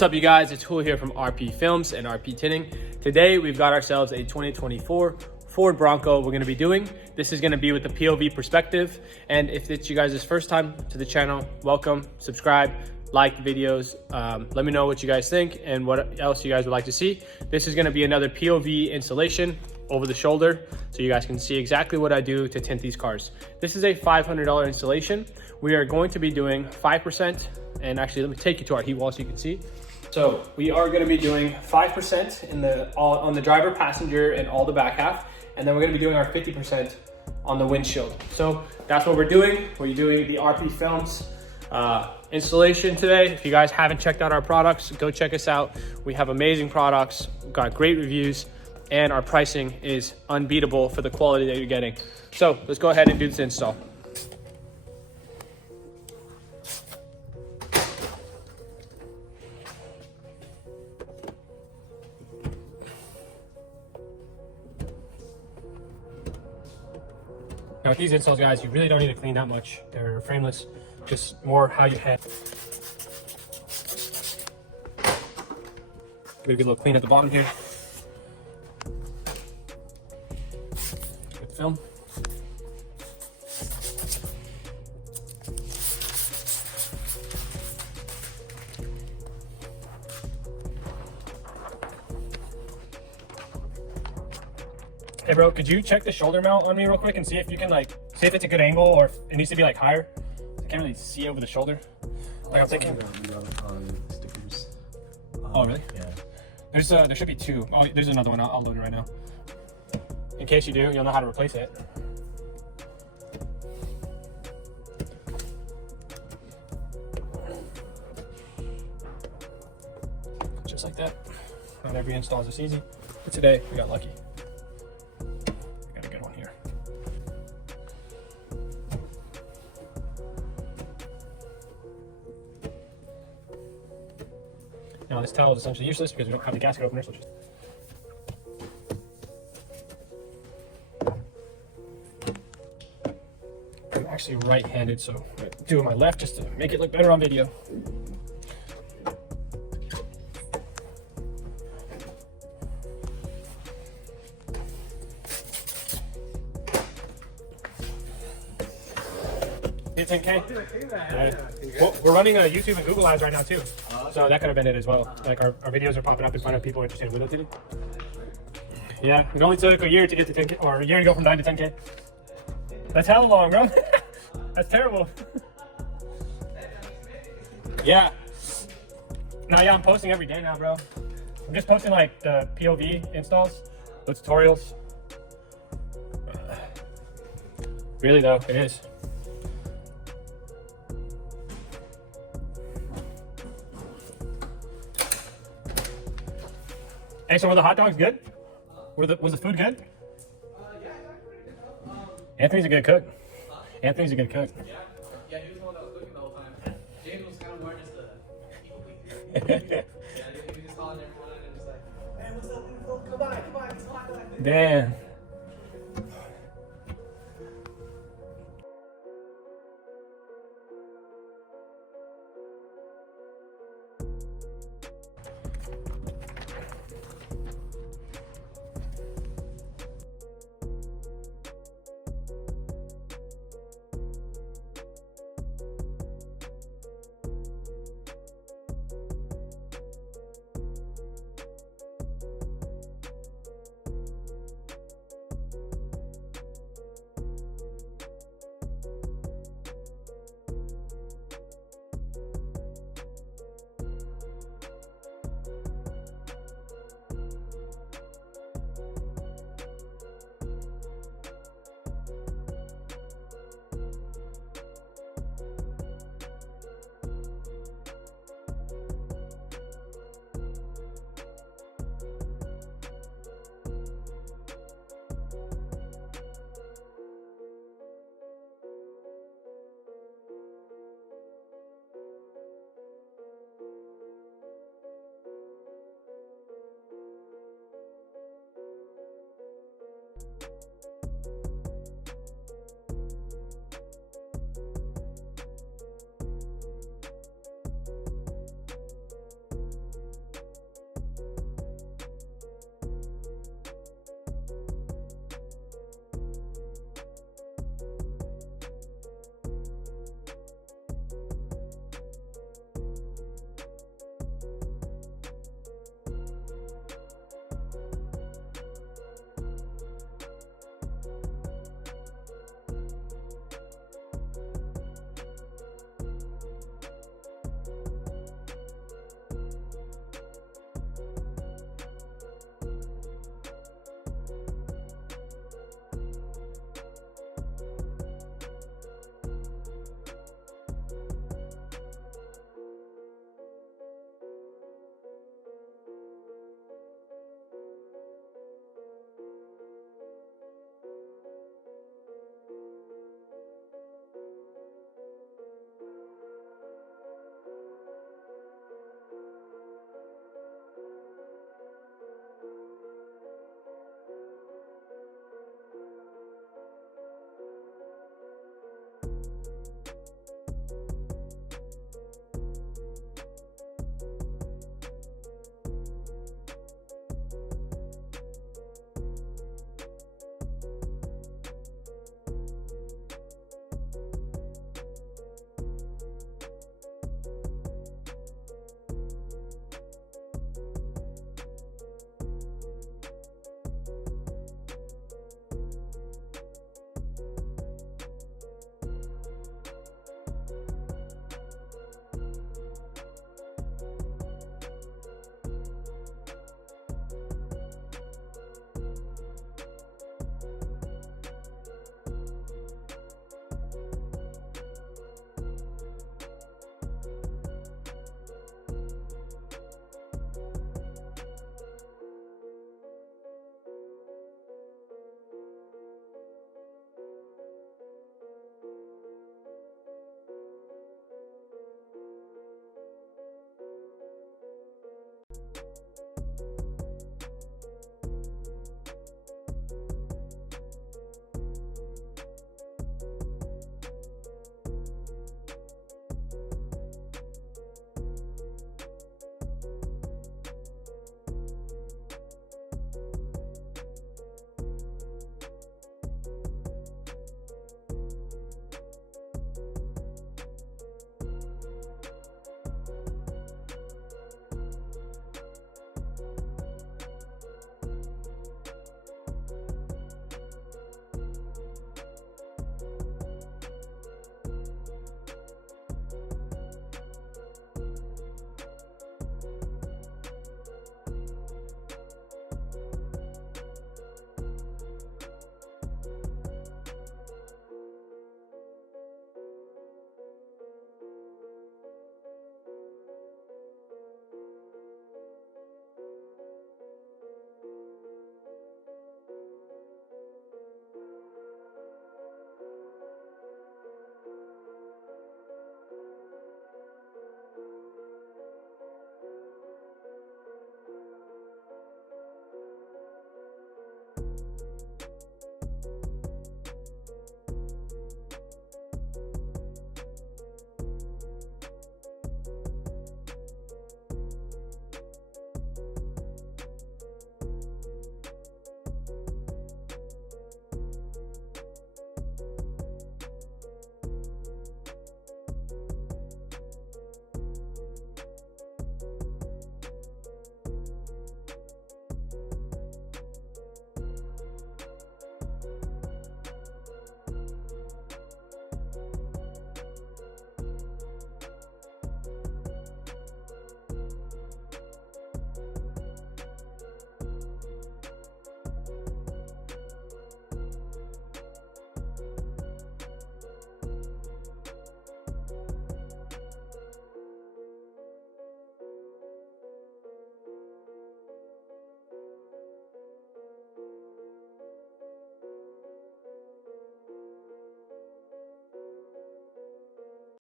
What's up, you guys? It's Julio here from RP Films and RP Tinting. Today we've got ourselves a 2024 Ford Bronco we're going to be doing. This is going to be with the POV perspective, and if it's you guys' first time to the channel, welcome, subscribe, like the videos, let me know what you guys think and what else you guys would like to see. This is going to be another POV installation over the shoulder, so you guys can see exactly what I do to tint these cars. This is a $500 installation. We are going to be doing 5%, and actually let me take you to our heat wall so you can see. So we are going to be doing 5% on the driver, passenger, and all the back half, and then we're going to be doing our 50% on the windshield. So that's what we're doing. We're doing the RP Films installation today. If you guys haven't checked out our products, go check us out. We have amazing products, we've got great reviews, and our pricing is unbeatable for the quality that you're getting. So let's go ahead and do this install. Now with these installs, guys, you really don't need to clean that much. They're frameless, just more how you handle. Give it a good little clean at the bottom here. Good film. Hey bro, could you check the shoulder mount on me real quick and see if you can see if it's a good angle or if it needs to be higher? I can't really see over the shoulder. I'm thinking. Stickers. Oh really? Yeah. There should be two. Oh, there's another one. I'll load it right now. In case you do, you'll know how to replace it. Just like that. Not every install is this easy, but today we got lucky. Now this towel is essentially useless because we don't have the gasket opener, so just... I'm actually right-handed, so I'm going to do it with my left just to make it look better on video. Hit 10K? Well, we're running YouTube and Google ads right now too. So that could have been it as well. Our videos are popping up in front of people interested in window tinting. Yeah, it only took a year to get to 10K, or a year to go from 9 to 10K. That's hella long, bro. That's terrible. Yeah. Now, yeah, I'm posting every day now, bro. I'm just posting the POV installs, the tutorials. Really though, it is. Hey, so were the hot dogs good? Was the food good? Anthony's a good cook. Anthony's a good cook. Yeah, he was the one that was cooking the whole time. James was kind of more just a people. Yeah, he was just calling everyone and just hey, what's up, people? Come by, it's hot. Damn.